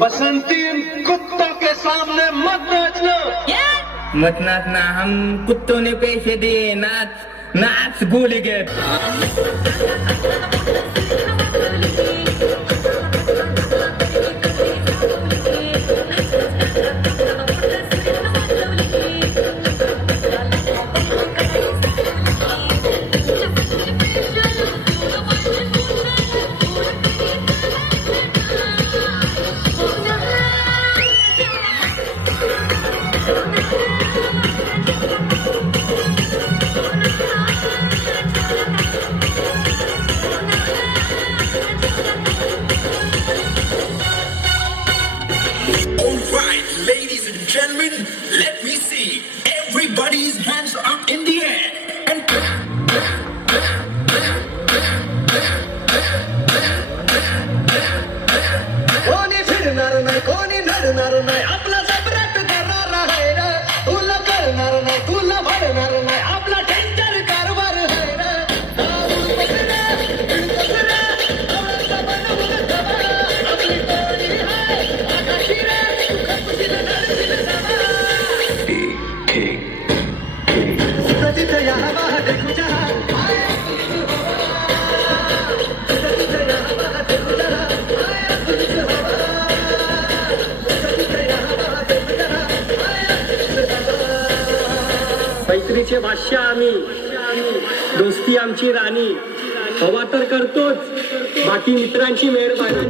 बसंती कुत्तों के सामने मत नाचना। मत नाचना, हम कुत्तों ने पैसे दिए, नाच नाच गोली के। Ladies and gentlemen, let me see everybody's hands up in the air and clap, clap, clap, clap, clap, clap, clap. कोणी फिरणार नाही, कोणी लढणार नाही, आपला सेपरेट दरार आहे रे. तुला करणार नाही, तुला भरणार नाही, आपला डेंजर कारभार आहे रे. दारू पकडा, पकडा, आवडता बनवून ठेवा. आपली टोळी आहे, आकाशी रे, कपुशीला नरशीला जावा. तिथं या हवा देखू जहा, तिथं या हवा देखू जहा, मैत्रीचे भाष्य आम्ही, दोस्ती आमची राणी. हवा तर करतोच, बाकी मित्रांची मेहरबानी.